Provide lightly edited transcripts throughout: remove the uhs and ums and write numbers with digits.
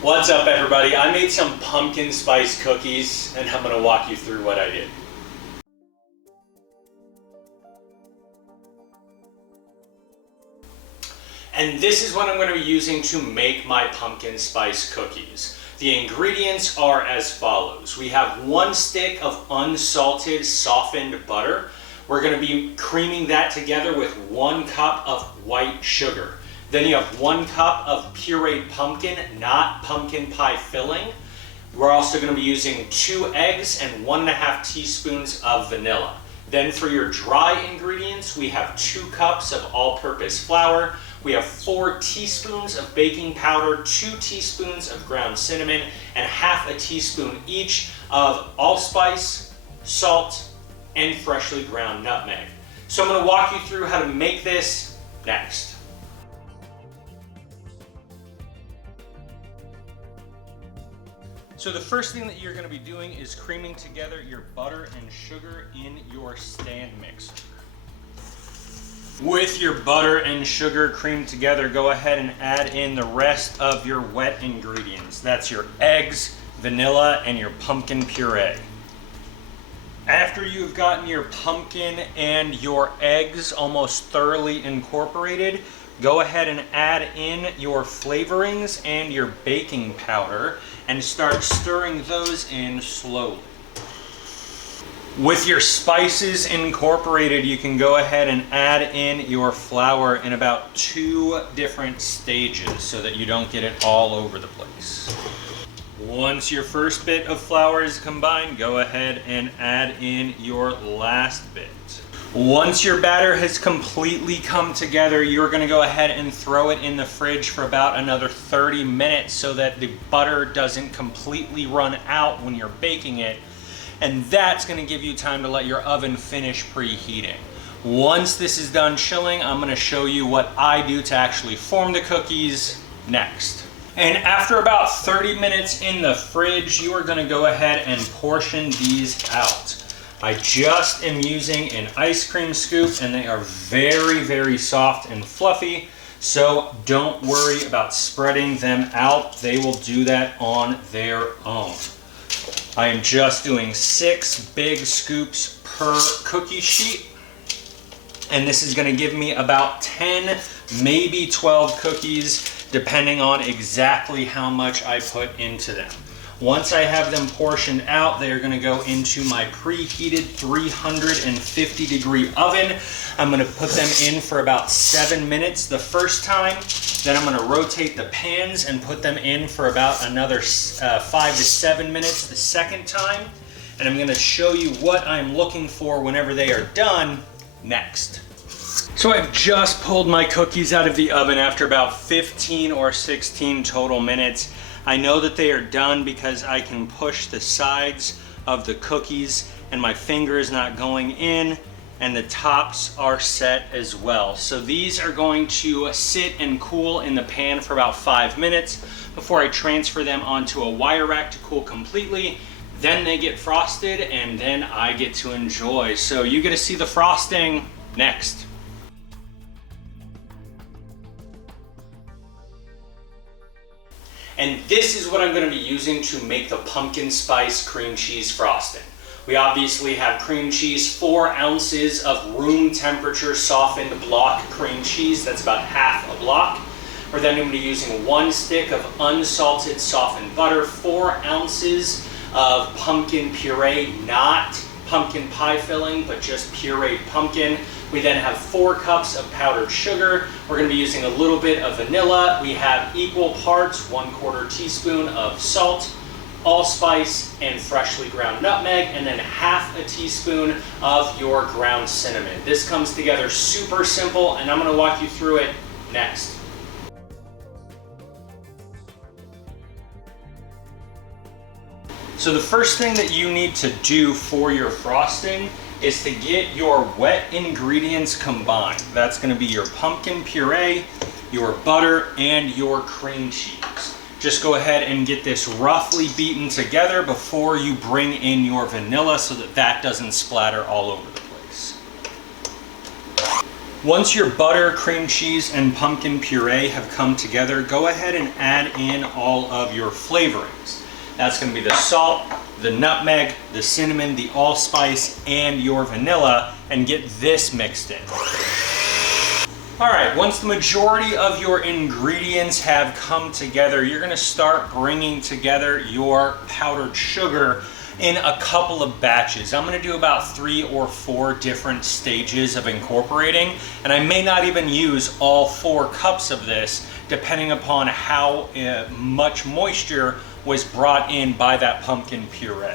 What's up, everybody? I made some pumpkin spice cookies and I'm gonna walk you through what I did. And this is what I'm going to be using to make my pumpkin spice cookies. The ingredients are as follows. We have 1 stick of unsalted softened butter. We're going to be creaming that together with 1 cup of white sugar. Then you have 1 cup of pureed pumpkin, not pumpkin pie filling. We're also going to be using 2 eggs and 1.5 teaspoons of vanilla. Then for your dry ingredients, we have 2 cups of all-purpose flour. We have 4 teaspoons of baking powder, 2 teaspoons of ground cinnamon, and 1/2 teaspoon each of allspice, salt, and freshly ground nutmeg. So I'm going to walk you through how to make this next. So the first thing that you're going to be doing is creaming together your butter and sugar in your stand mixer. With your butter and sugar creamed together, go ahead and add in the rest of your wet ingredients. That's your eggs, vanilla, and your pumpkin puree. After you've gotten your pumpkin and your eggs almost thoroughly incorporated, go ahead and add in your flavorings and your baking powder and start stirring those in slowly. With your spices incorporated, you can go ahead and add in your flour in about 2 different stages so that you don't get it all over the place. Once your first bit of flour is combined, go ahead and add in your last bit. Once your batter has completely come together, you're going to go ahead and throw it in the fridge for about another 30 minutes so that the butter doesn't completely run out when you're baking it. And that's going to give you time to let your oven finish preheating. Once this is done chilling, I'm going to show you what I do to actually form the cookies next. And after about 30 minutes in the fridge, you are going to go ahead and portion these out. I just am using an ice cream scoop and they are very, very soft and fluffy. So don't worry about spreading them out. They will do that on their own. I am just doing 6 big scoops per cookie sheet. And this is going to give me about 10, maybe 12 cookies, depending on exactly how much I put into them. Once I have them portioned out, they are going to go into my preheated 350-degree oven. I'm going to put them in for about 7 minutes the first time. Then I'm going to rotate the pans and put them in for about another 5 to 7 minutes the second time. And I'm going to show you what I'm looking for whenever they are done next. So I've just pulled my cookies out of the oven after about 15 or 16 total minutes. I know that they are done because I can push the sides of the cookies and my finger is not going in, and the tops are set as well. So these are going to sit and cool in the pan for about 5 minutes before I transfer them onto a wire rack to cool completely. Then they get frosted and then I get to enjoy. So you get to see the frosting next. And this is what I'm going to be using to make the pumpkin spice cream cheese frosting. We obviously have cream cheese, 4 ounces of room temperature softened block cream cheese. That's about half a block. We're then going to be using 1 stick of unsalted softened butter, 4 ounces of pumpkin puree, not pumpkin pie filling, but just pureed pumpkin. We then have 4 cups of powdered sugar. We're going to be using a little bit of vanilla. We have equal parts, 1/4 teaspoon of salt, allspice, and freshly ground nutmeg, and then 1/2 teaspoon of your ground cinnamon. This comes together super simple, and I'm going to walk you through it next. So the first thing that you need to do for your frosting is to get your wet ingredients combined. That's going to be your pumpkin puree, your butter, and your cream cheese. Just go ahead and get this roughly beaten together before you bring in your vanilla so that that doesn't splatter all over the place. Once your butter, cream cheese, and pumpkin puree have come together, go ahead and add in all of your flavorings. That's going to be the salt, the nutmeg, the cinnamon, the allspice, and your vanilla, and get this mixed in. All right, once the majority of your ingredients have come together, you're going to start bringing together your powdered sugar in a couple of batches. I'm going to do about 3 or 4 different stages of incorporating, and I may not even use all 4 cups of this, depending upon how much moisture was brought in by that pumpkin puree.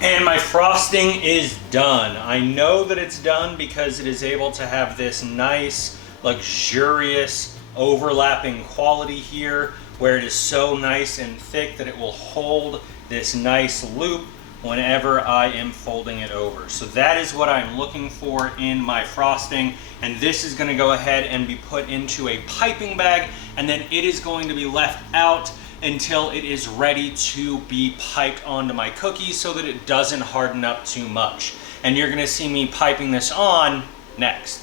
And my frosting is done. I know that it's done because it is able to have this nice, luxurious, overlapping quality here, where it is so nice and thick that it will hold this nice loop whenever I am folding it over. So that is what I'm looking for in my frosting, and this is going to go ahead and be put into a piping bag, and then it is going to be left out until it is ready to be piped onto my cookies so that it doesn't harden up too much. And you're going to see me piping this on next.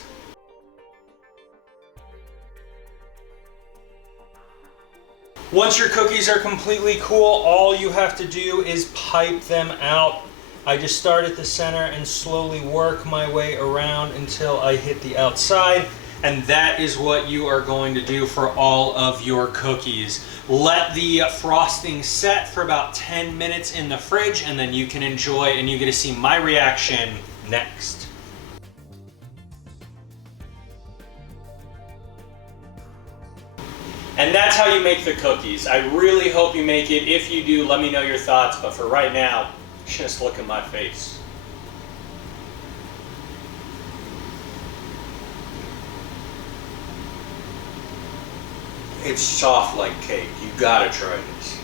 Once your cookies are completely cool, all you have to do is pipe them out. I just start at the center and slowly work my way around until I hit the outside, and that is what you are going to do for all of your cookies. Let the frosting set for about 10 minutes in the fridge, and then you can enjoy, and you get to see my reaction next. And that's how you make the cookies. I really hope you make it. If you do, let me know your thoughts. But for right now, just look at my face. It's soft like cake. You gotta try this.